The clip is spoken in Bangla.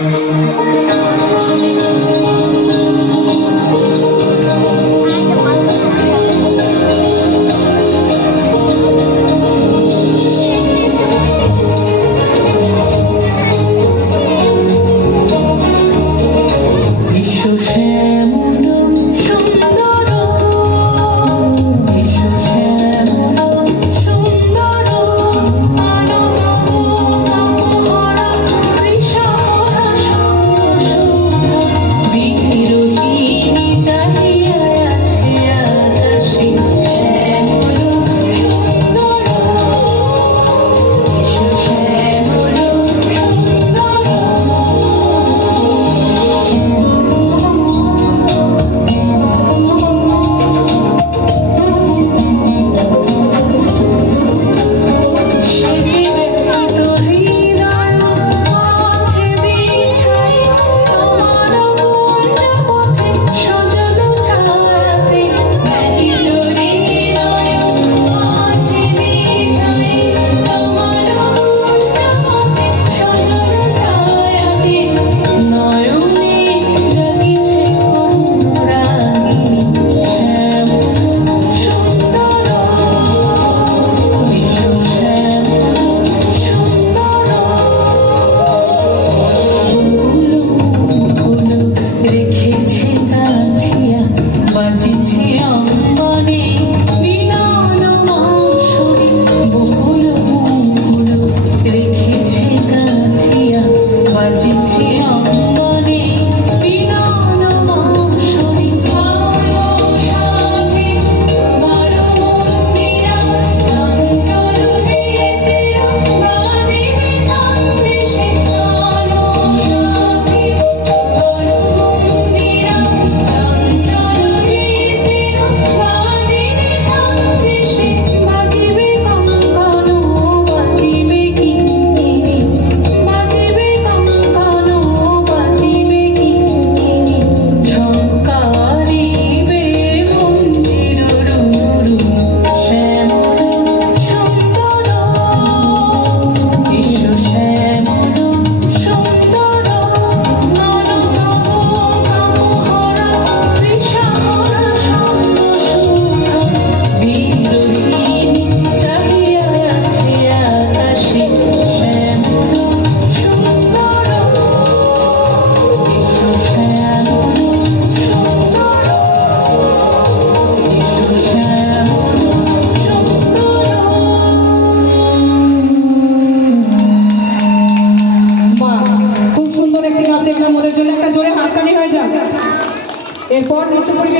Música ম্যাম জন্য একটা জোরে হাততালি হয়ে যাক। এরপর নৃত্য পরিবেশন